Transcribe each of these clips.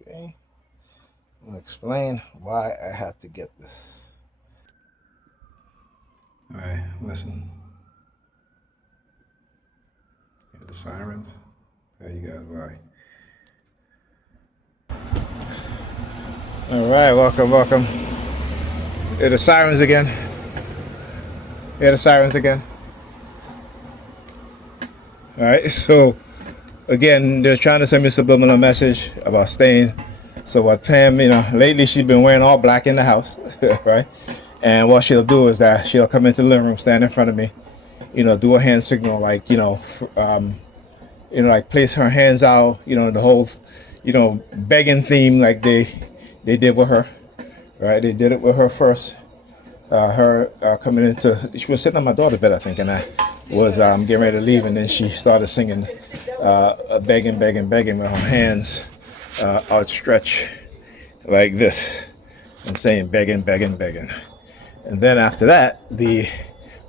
Okay, I'm gonna explain why I had to get this. All right, listen. Hear the sirens. Tell you guys why. All right, welcome. Hear the sirens again. Hear the sirens again. All right, so again, they're trying to send me a subliminal message about staying. So what Pam, lately she's been wearing all black in the house, right? And what she'll do is that she'll come into the living room, stand in front of me, do a hand signal, like, like place her hands out, the whole, begging theme like they did with her, right? They did it with her first. Coming into, she was sitting on my daughter's bed, I think, and I was getting ready to leave, and then she started singing, begging with her hands outstretched like this, and saying begging. And then after that, the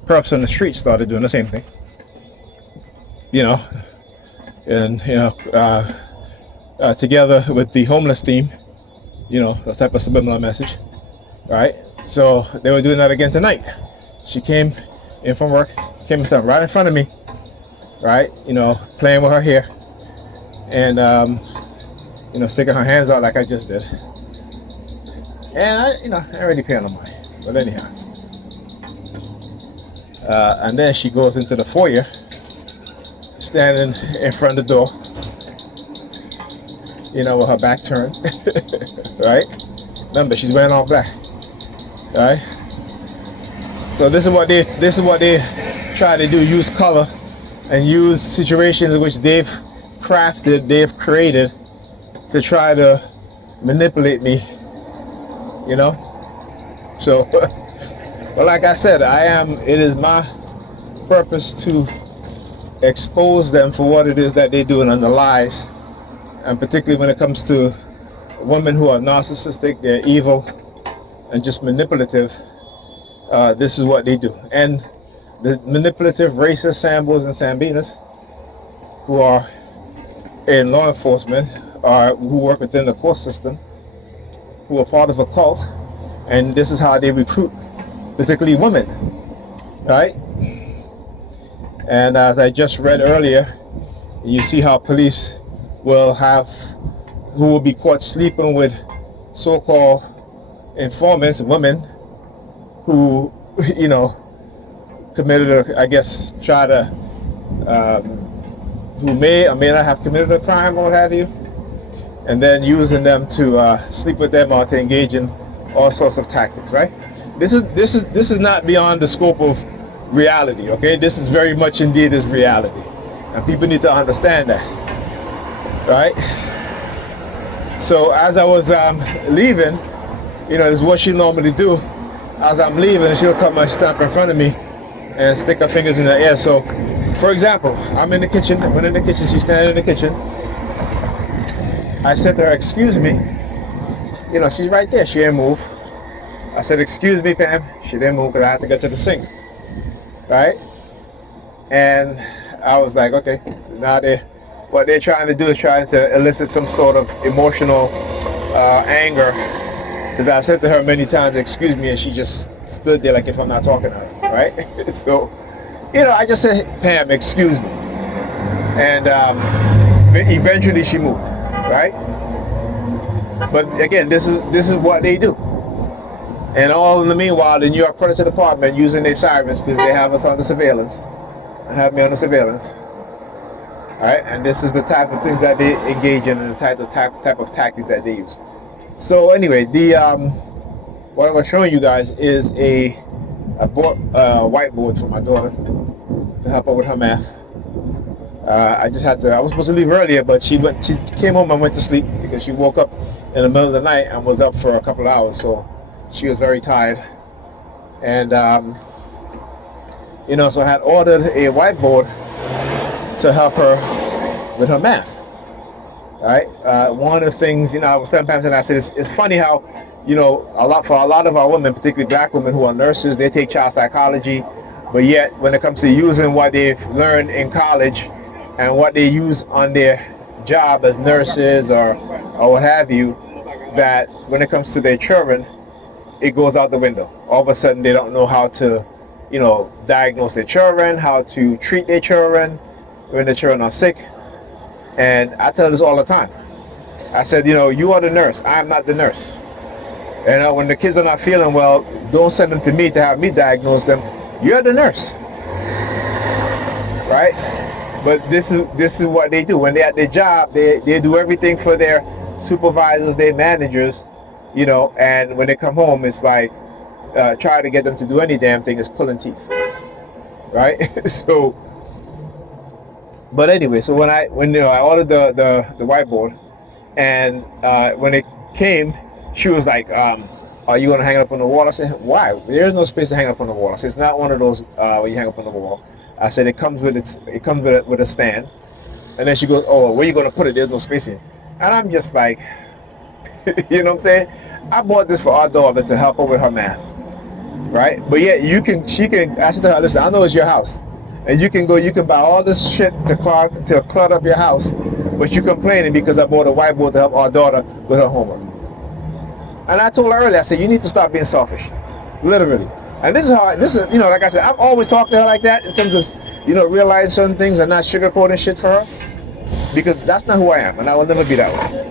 perps on the street started doing the same thing, and together with the homeless theme, that type of subliminal message, right? So they were doing that again tonight. She came in from work, came and stood right in front of me, right? Playing with her hair, and sticking her hands out like I just did. And I ain't really paying no mind. But anyhow, and then she goes into the foyer, standing in front of the door, with her back turned, right? Remember, she's wearing all black. All right. So this is what they try to do: use color and use situations in which they've created to try to manipulate me. So, but like I said, it is my purpose to expose them for what it is that they're doing and the lies, and particularly when it comes to women who are narcissistic, they're evil, and just manipulative. This is what they do. And the manipulative racist Sambos and Sambinas who are in law enforcement, who work within the court system, who are part of a cult, and this is how they recruit, particularly women, right? And as I just read earlier, you see how police who will be caught sleeping with so-called informants, women who, committed who may or may not have committed a crime or what have you, and then using them to sleep with them or to engage in all sorts of tactics, right? This is not beyond the scope of reality, okay? This is very much indeed is reality, and people need to understand that, right? So as I was leaving, this is what she normally do. As I'm leaving, she'll come and stamp in front of me and stick her fingers in the air. So, for example, I'm in the kitchen. I went in the kitchen. She's standing in the kitchen. I said to her, "Excuse me." She's right there. She didn't move. I said, "Excuse me, Pam." She didn't move because I had to get to the sink, right? And I was like, okay, now what they're trying to do is trying to elicit some sort of emotional anger. Because I said to her many times, "Excuse me," and she just stood there like if I'm not talking to her, right? So, I just said, "Pam, excuse me," and eventually she moved, right? But again, this is what they do, and all in the meanwhile, the New York Predator Department using their sirens because they have us under surveillance, and have me under surveillance, all right? And this is the type of things that they engage in, and the type of tactics that they use. So anyway, what I was showing you guys is I bought a whiteboard for my daughter to help her with her math. I was supposed to leave earlier, but she came home and went to sleep because she woke up in the middle of the night and was up for a couple of hours, so she was very tired. And so I had ordered a whiteboard to help her with her math. Right. One of the things, sometimes I said it's funny how, for a lot of our women, particularly black women who are nurses, they take child psychology, but yet when it comes to using what they've learned in college and what they use on their job as nurses or or what have you, that when it comes to their children, it goes out the window. All of a sudden, they don't know how to, diagnose their children, how to treat their children when the children are sick. And I tell this all the time. I said, you are the nurse. I am not the nurse. And when the kids are not feeling well, don't send them to me to have me diagnose them. You're the nurse, right? But this is what they do when they're at their job. They do everything for their supervisors, their managers, And when they come home, it's like try to get them to do any damn thing is pulling teeth, right? So, but anyway, so when I ordered the whiteboard, and when it came, she was like, "Are you gonna hang it up on the wall?" I said, "Why? There's no space to hang up on the wall." I said, "It's not one of those where you hang up on the wall." I said, "It comes with with a stand." And then she goes, "Oh, where you gonna put it? There's no space in." And I'm just like, you know what I'm saying? I bought this for our daughter to help her with her math, right? But yeah, she can. I said to her, "Listen, I know it's your house, and you can buy all this shit to clutter up your house, but you're complaining because I bought a whiteboard to help our daughter with her homework." And I told her earlier, I said, "You need to stop being selfish, literally." And this is like I said, I've always talked to her like that in terms of, realizing certain things and not sugarcoating shit for her, because that's not who I am, and I will never be that way.